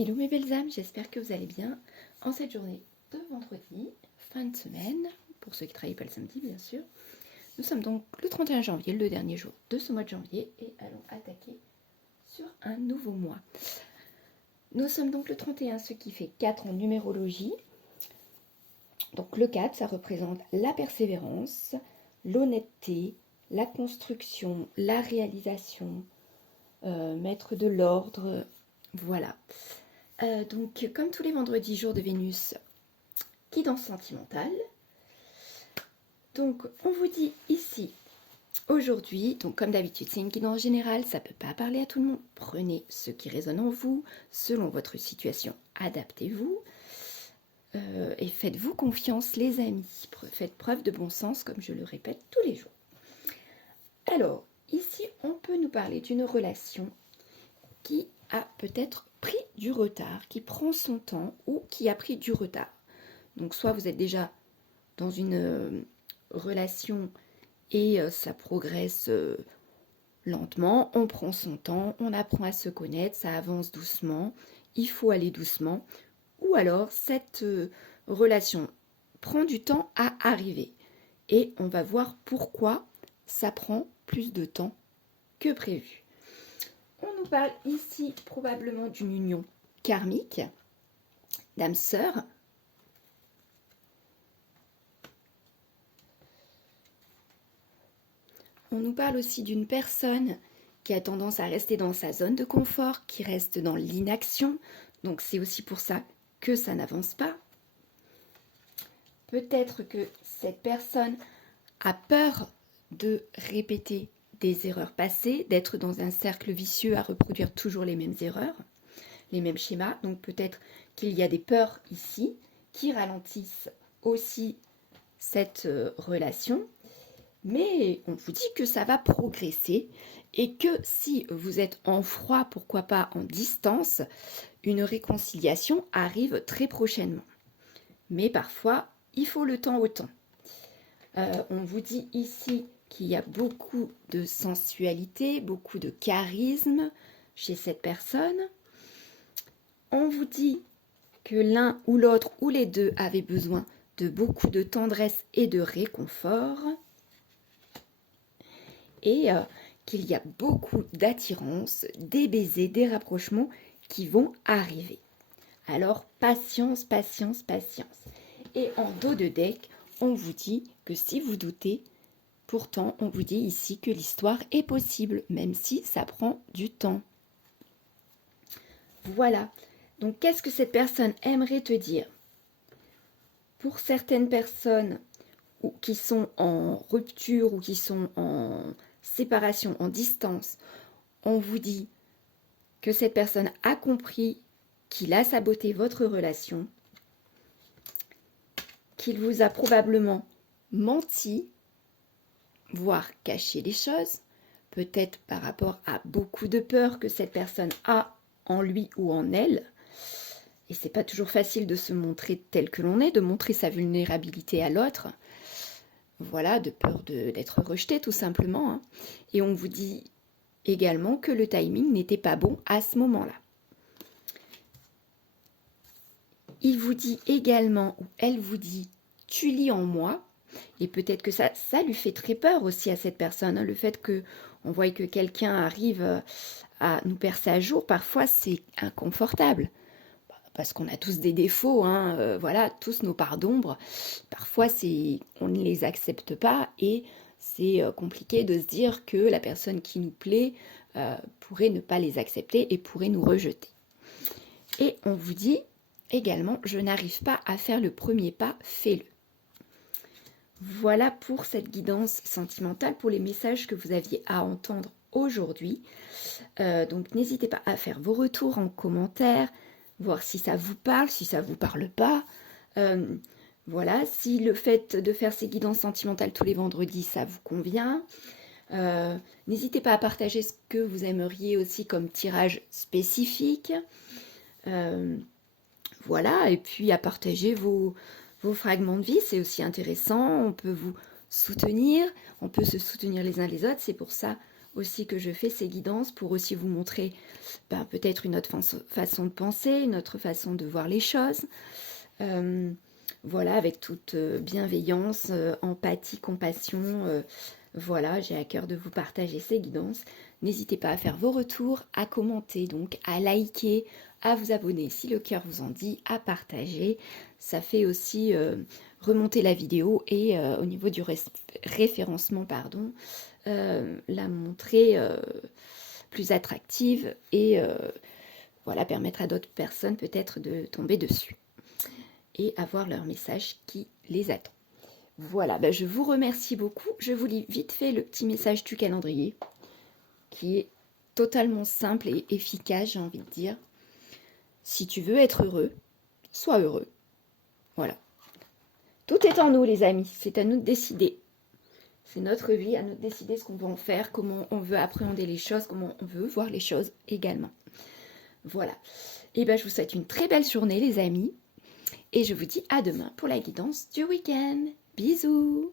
Hello mes belles âmes, j'espère que vous allez bien en cette journée de vendredi, fin de semaine, pour ceux qui ne travaillent pas le samedi bien sûr. Nous sommes donc le 31 janvier, le dernier jour de ce mois de janvier, et allons attaquer sur un nouveau mois. Nous sommes donc le 31, ce qui fait 4 en numérologie. Donc le 4, ça représente la persévérance, l'honnêteté, la construction, la réalisation, mettre de l'ordre, voilà. Donc, comme tous les vendredis, jour de Vénus, guidance sentimentale. Donc, on vous dit ici, aujourd'hui, donc comme d'habitude, c'est une guidance générale, ça ne peut pas parler à tout le monde. Prenez ce qui résonne en vous, selon votre situation, adaptez-vous et faites-vous confiance, les amis. Faites preuve de bon sens, comme je le répète tous les jours. Alors, ici, on peut nous parler d'une relation qui a peut-être pris du retard, qui prend son temps ou qui a pris du retard. Donc soit vous êtes déjà dans une relation et ça progresse lentement, on prend son temps, on apprend à se connaître, ça avance doucement, il faut aller doucement, ou alors cette relation prend du temps à arriver et on va voir pourquoi ça prend plus de temps que prévu. On nous parle ici probablement d'une union karmique, d'âme sœur. On nous parle aussi d'une personne qui a tendance à rester dans sa zone de confort, qui reste dans l'inaction. Donc c'est aussi pour ça que ça n'avance pas. Peut-être que cette personne a peur de répéter des erreurs passées, d'être dans un cercle vicieux à reproduire toujours les mêmes erreurs, les mêmes schémas. Donc peut-être qu'il y a des peurs ici qui ralentissent aussi cette relation. Mais on vous dit que ça va progresser et que si vous êtes en froid, pourquoi pas en distance, une réconciliation arrive très prochainement. Mais parfois, il faut le temps au temps. On vous dit ici qu'il y a beaucoup de sensualité, beaucoup de charisme chez cette personne. On vous dit que l'un ou l'autre ou les deux avaient besoin de beaucoup de tendresse et de réconfort. Et qu'il y a beaucoup d'attirance, des baisers, des rapprochements qui vont arriver. Alors, patience, patience, patience. Et en dos de deck, on vous dit que si vous doutez, pourtant, on vous dit ici que l'histoire est possible, même si ça prend du temps. Voilà. Donc, qu'est-ce que cette personne aimerait te dire? Pour certaines personnes qui sont en rupture ou qui sont en séparation, en distance, on vous dit que cette personne a compris qu'il a saboté votre relation, qu'il vous a probablement menti, voire caché les choses, peut-être par rapport à beaucoup de peur que cette personne a en lui ou en elle. Et c'est pas toujours facile de se montrer tel que l'on est, de montrer sa vulnérabilité à l'autre. Voilà, de peur d'être rejeté tout simplement. Hein. Et on vous dit également que le timing n'était pas bon à ce moment-là. Il vous dit également, ou elle vous dit, tu lis en moi. Et peut-être que ça lui fait très peur aussi à cette personne. Hein, le fait qu'on voit que quelqu'un arrive à nous percer à jour, parfois c'est inconfortable. Parce qu'on a tous des défauts, hein, voilà, tous nos parts d'ombre. Parfois, on ne les accepte pas et c'est compliqué de se dire que la personne qui nous plaît pourrait ne pas les accepter et pourrait nous rejeter. Et on vous dit également, je n'arrive pas à faire le premier pas, fais-le. Voilà pour cette guidance sentimentale, pour les messages que vous aviez à entendre aujourd'hui. Donc, n'hésitez pas à faire vos retours en commentaire, voir si ça vous parle, si ça vous parle pas. Voilà, si le fait de faire ces guidances sentimentales tous les vendredis, ça vous convient. N'hésitez pas à partager ce que vous aimeriez aussi comme tirage spécifique. Voilà, et puis à partager vos fragments de vie, c'est aussi intéressant. On peut vous soutenir, on peut se soutenir les uns les autres. C'est pour ça aussi que je fais ces guidances pour aussi vous montrer peut-être une autre façon de penser, une autre façon de voir les choses. Voilà, avec toute bienveillance, empathie, compassion. Voilà, j'ai à cœur de vous partager ces guidances. N'hésitez pas à faire vos retours, à commenter, donc à liker, à vous abonner si le cœur vous en dit, à partager. Ça fait aussi remonter la vidéo et au niveau du référencement, la montrer plus attractive et voilà, permettre à d'autres personnes peut-être de tomber dessus et avoir leur message qui les attend. Voilà, je vous remercie beaucoup. Je vous lis vite fait le petit message du calendrier qui est totalement simple et efficace, j'ai envie de dire. Si tu veux être heureux, sois heureux. Voilà. Tout est en nous, les amis. C'est à nous de décider. C'est notre vie, à nous de décider ce qu'on veut en faire, comment on veut appréhender les choses, comment on veut voir les choses également. Voilà. Et je vous souhaite une très belle journée, les amis. Et je vous dis à demain pour la guidance du week-end. Bisous!